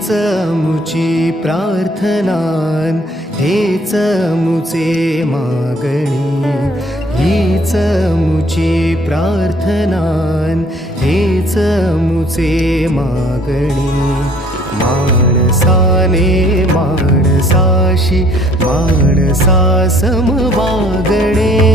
हीच मुची प्रार्थनान, हेच मुचे मागणी. हीच मुची प्रार्थनान, हेच मुचे मागणी. माणसाने माणसाशी माणसासम वागणे.